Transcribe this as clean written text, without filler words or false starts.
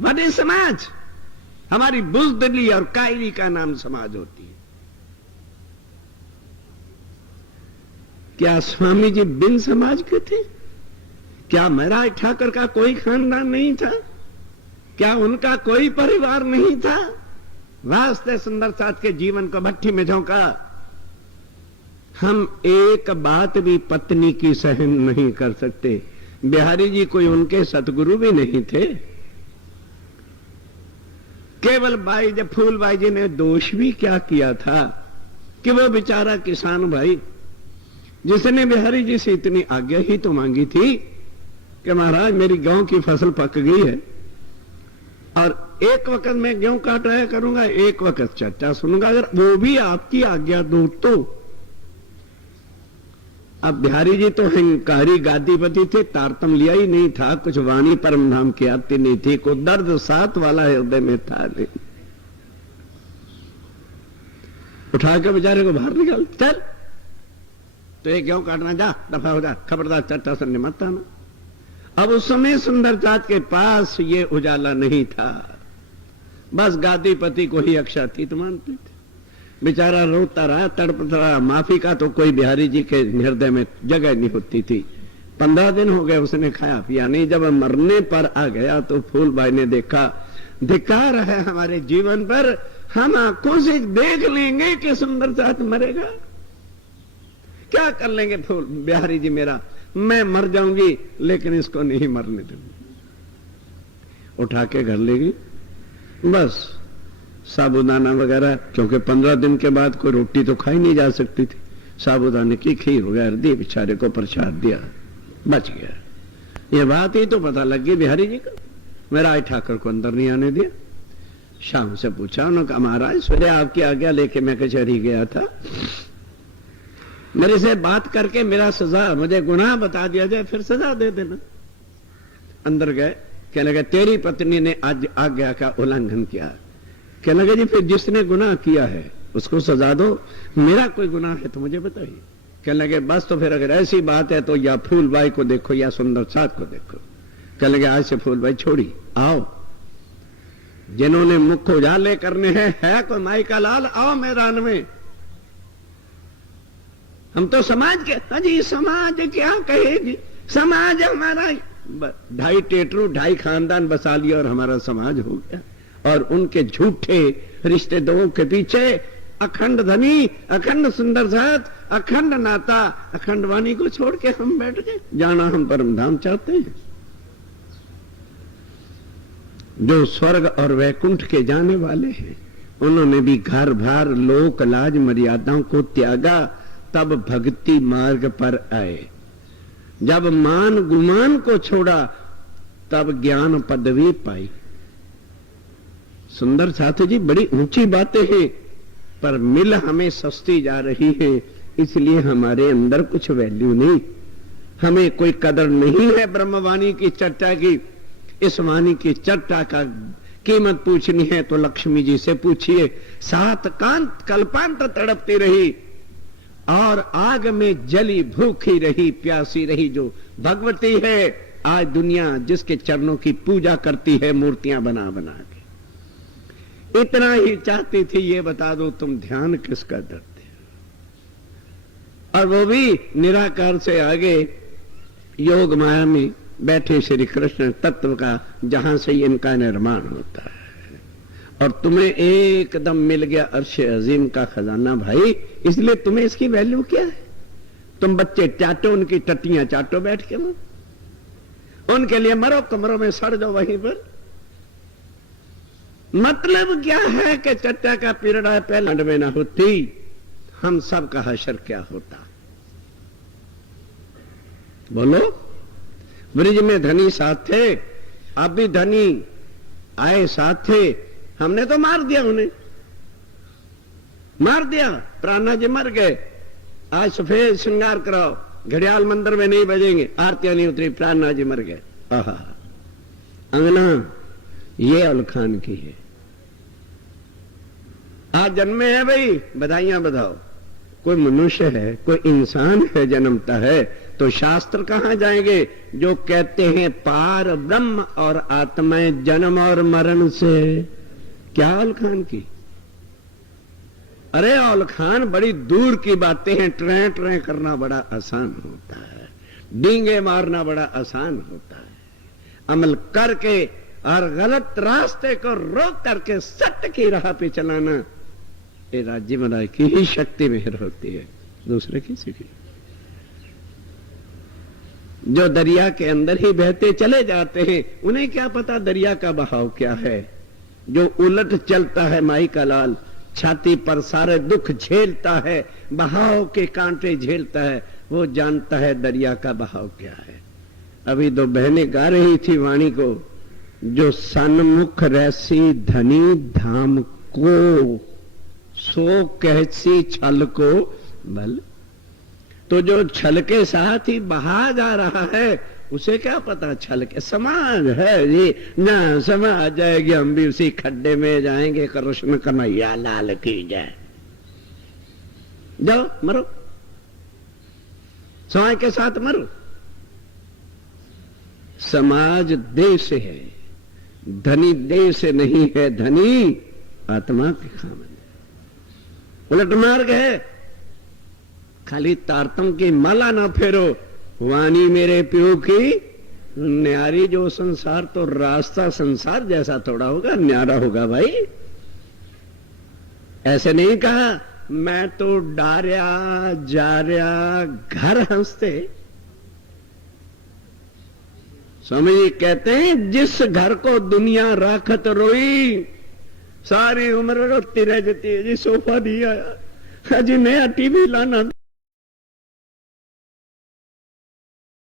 बड़े समाज, हमारी बुजदिली और कायरी का नाम समाज होती है। क्या स्वामी जी बिन समाज के थे? क्या महाराज ठाकर का कोई खानदान नहीं था? क्या उनका कोई परिवार नहीं था? वास्ते सुंदर साथ के जीवन को भट्टी में झोंका। हम एक बात भी पत्नी की सहन नहीं कर सकते। बिहारी जी कोई उनके सतगुरु भी नहीं थे। केवल बाई जब फूलबाई जी ने दोष भी क्या किया था कि वो बेचारा किसान भाई जिसने बिहारी जी से इतनी आज्ञा ही तो मांगी थी कि महाराज मेरी गेहूं की फसल पक गई है और एक वक्त मैं गेहूं काटाया करूंगा, एक वक्त चर्चा सुनूंगा, अगर वो भी आपकी आज्ञा दो तो। अब बिहारी जी तो हंकारी गादीपति थे, तारतम लिया ही नहीं था, कुछ वाणी परम धाम की आती नहीं थी, को दर्द साथ वाला हृदय में था नहीं। उठा के बेचारे को बाहर निकाल, चल तो एक गेहूं काटना, जा दफा हो जा, खबरदार चर्चा सुनने मत आना। अब उस समय सुंदर चाँद के पास ये उजाला नहीं था, बस गादीपति को ही अक्षातीत मानते थे। बेचारा रोता रहा, तड़पता रहा, माफी का तो कोई बिहारी जी के हृदय में जगह नहीं होती थी। 15 दिन हो गए उसने खाया पिया नहीं। जब मरने पर आ गया तो फूलबाई ने देखा धिक्कार है हमारे जीवन पर, हम आंखों से देख लेंगे कि सुंदर चाँद मरेगा, क्या कर लेंगे फूल बिहारी जी मेरा, मैं मर जाऊंगी लेकिन इसको नहीं मरने दूंगी। उठा के घर ले गई, बस साबुदाना वगैरह, क्योंकि 15 दिन के बाद कोई रोटी तो खाई नहीं जा सकती थी, साबुदाने की खीर वगैरह दी, बेचारे को प्रसाद दिया, बच गया। ये बात ही तो पता लग गई बिहारी जी को। मेरा ठाकर को अंदर नहीं आने दिया। शाम से पूछा, उन्होंने कहा महाराज सवेरे आपकी आज्ञा लेके मैं कचहरी गया था, मेरे से बात करके मेरा सजा, मुझे गुनाह बता दिया जाए फिर सजा दे देना। अंदर गए, कहने लगे तेरी पत्नी ने आज आज्ञा का उल्लंघन किया। कहने लगे जी फिर जिसने गुनाह किया है उसको सजा दो, मेरा कोई गुनाह है तो मुझे बताइए। कहने लगे बस तो फिर अगर ऐसी बात है तो या फूलबाई को देखो या सुंदर चाँद को देखो। कहने लगे आज से फूलबाई छोड़ी, आओ जिन्होंने मुख उजाले करने हैं, है कोई माई का लाल, आओ मैदान में। हम तो समाज के, अजी समाज क्या कहेगी, समाज हमारा 2.5 टेटरू 2.5 खानदान बसा लिया और हमारा समाज हो गया। और उनके झूठे रिश्तेदारों के पीछे अखंड धनी, अखंड सुंदर साथ, अखंड नाता, अखंड वाणी को छोड़ के हम बैठ गए। जाना हम परम धाम चाहते हैं, जो स्वर्ग और वैकुंठ के जाने वाले हैं, उन्होंने भी घर भार लोक लाज मर्यादाओं को त्यागा, तब भक्ति मार्ग पर आए। जब मान गुमान को छोड़ा तब ज्ञान पदवी पाई। सुंदर साथी जी बड़ी ऊंची बातें हैं, पर मिल हमें सस्ती जा रही है, इसलिए हमारे अंदर कुछ वैल्यू नहीं, हमें कोई कदर नहीं है ब्रह्मवाणी की चर्चा की। इस वाणी की चर्चा का कीमत पूछनी है तो लक्ष्मी जी से पूछिए। 7 कांत कल्पांत तड़पती रही और आग में जली भूखी रही, प्यासी रही, जो भगवती है। आज दुनिया जिसके चरणों की पूजा करती है मूर्तियां बना बना के, इतना ही चाहती थी ये बता दो तुम ध्यान किसका करते हो। और वो भी निराकार से आगे योग माया में बैठे श्री कृष्ण तत्व का, जहां से इनका निर्माण होता है। और तुम्हें एकदम मिल गया अर्श अजीम का खजाना भाई, इसलिए तुम्हें इसकी वैल्यू क्या है। तुम बच्चे चाटो, उनकी टट्टियां चाटो बैठ के, उनके लिए मरो, कमरों में सड़ जाओ वहीं पर। मतलब क्या है कि चट्टा का पीरियड है पहले में ना होती, हम सब का हशर क्या होता। बोलो, ब्रिज में धनी साथ थे, अब भी धनी आए साथ थे, हमने तो मार दिया, उन्हें मार दिया। प्राणा जी मर गए, आज सफेद श्रृंगार कराओ, घड़ियाल मंदिर में नहीं बजेंगे, आरतियां नहीं उतरी, प्राणा जी मर गए। आहा, अंगना ये अलखान की है, आज जन्मे है भाई, बधाइयां बधाओ। कोई मनुष्य है, कोई इंसान है, जन्मता है तो शास्त्र कहां जाएंगे जो कहते हैं पार ब्रह्म और आत्माएं जन्म और मरण से? क्या औल खान की? अरे औल खान, बड़ी दूर की बातें हैं। ट्रें ट्रें करना बड़ा आसान होता है, डींगे मारना बड़ा आसान होता है, अमल करके और गलत रास्ते को रोक करके सत्य की राह पे चलाना, ये राज्य महाराज की ही शक्ति मेहर होती है, दूसरे किसी की। जो दरिया के अंदर ही बहते चले जाते हैं, उन्हें क्या पता दरिया का बहाव क्या है। जो उलट चलता है माई का लाल, छाती पर सारे दुख झेलता है, बहाव के कांटे झेलता है, वो जानता है दरिया का बहाव क्या है। अभी दो बहनें गा रही थी वाणी को, जो सन्मुख रहसी धनी धाम को, सो कहसी छल को बल। तो जो छल के साथ ही बहा जा रहा है, उसे क्या पता छल के? समाज है जी ना, समाज जाएगी, हम भी उसी खड्डे में जाएंगे। कृष्ण कन्हैया लाल की जय। जाओ मरो, समाज के साथ मरो। समाज देह से है, धनी देह से नहीं है, धनी आत्मा के खामन। उलट मार्ग है, खाली तारतम की माला ना फेरो। वाणी मेरे प्यो की न्यारी, जो संसार तो रास्ता संसार जैसा थोड़ा होगा, न्यारा होगा भाई। ऐसे नहीं कहा मैं तो डार्या जा रहा घर हंसते। स्वामी जी कहते हैं जिस घर को दुनिया राखत रोई, सारी उम्र रोती रह जाती है जी। सोफा नहीं आया, अजी नया टीवी लाना